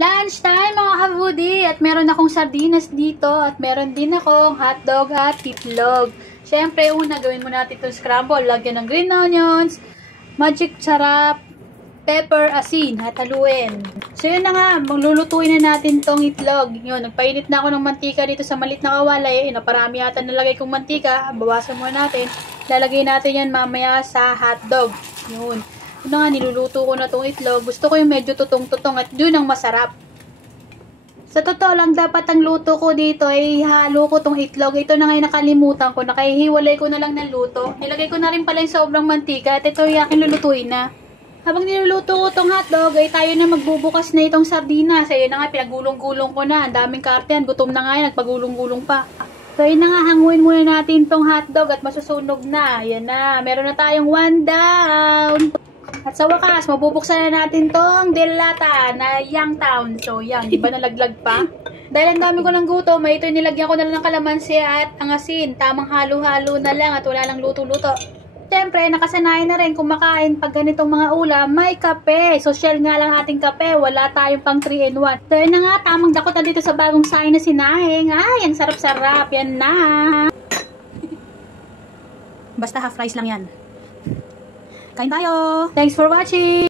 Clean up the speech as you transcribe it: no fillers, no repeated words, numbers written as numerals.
Lunch time mga kabudi, at meron akong sardinas dito at meron din akong hotdog at itlog. Syempre, una gawin mo natin itong scramble. Lagyan ng green onions, magic sarap, pepper, asin, at haluin. So yun na nga, maglulutuin na natin tong itlog. Yun, nagpainit na ako ng mantika dito sa malit na kawalay. Naparami yata nalagay kong mantika. Bawasan muna natin. Lalagay natin yan mamaya sa hotdog. Yun. Yun nga, niluluto ko na tong itlog. Gusto ko yung medyo tutong-tutong at yun ang masarap. Sa totoo lang, dapat ang luto ko dito ay halo ko tong itlog. Ito na ngayon nakalimutan ko. Nakahihiwalay ko na lang ng luto. Nilagay ko na rin pala yung sobrang mantika at ito yung aking lulutuin na. Habang niluluto ko tong hotdog, ay tayo na magbubukas na itong sardinas. Ayun na nga, pinagulong-gulong ko na. Ang daming kartehan. Gutom na nga yan, nagpagulong-gulong pa. So, yun na nga, hanguin muna natin tong hotdog at masusunog na. Ayan na, meron na tayong 1 down. At sa wakas, mabubuksan na natin tong delata na Youngtown. So, yan, di ba nalaglag pa? Dahil ang dami ko ng gutom, ito nilagyan ko na lang ng kalamansi at ang asin. Tamang halo-halo na lang at wala lang luto-luto. Siyempre, nakasanayan na rin kumakain pag ganitong mga ulam, may kape. Social nga lang ating kape, wala tayong pang 3-in-1. So, yun na nga, tamang dakot na dito sa bagong saing na sinahing. Ay, ang sarap-sarap, yan na. Basta half rice lang yan. Kain tayo! Thanks for watching!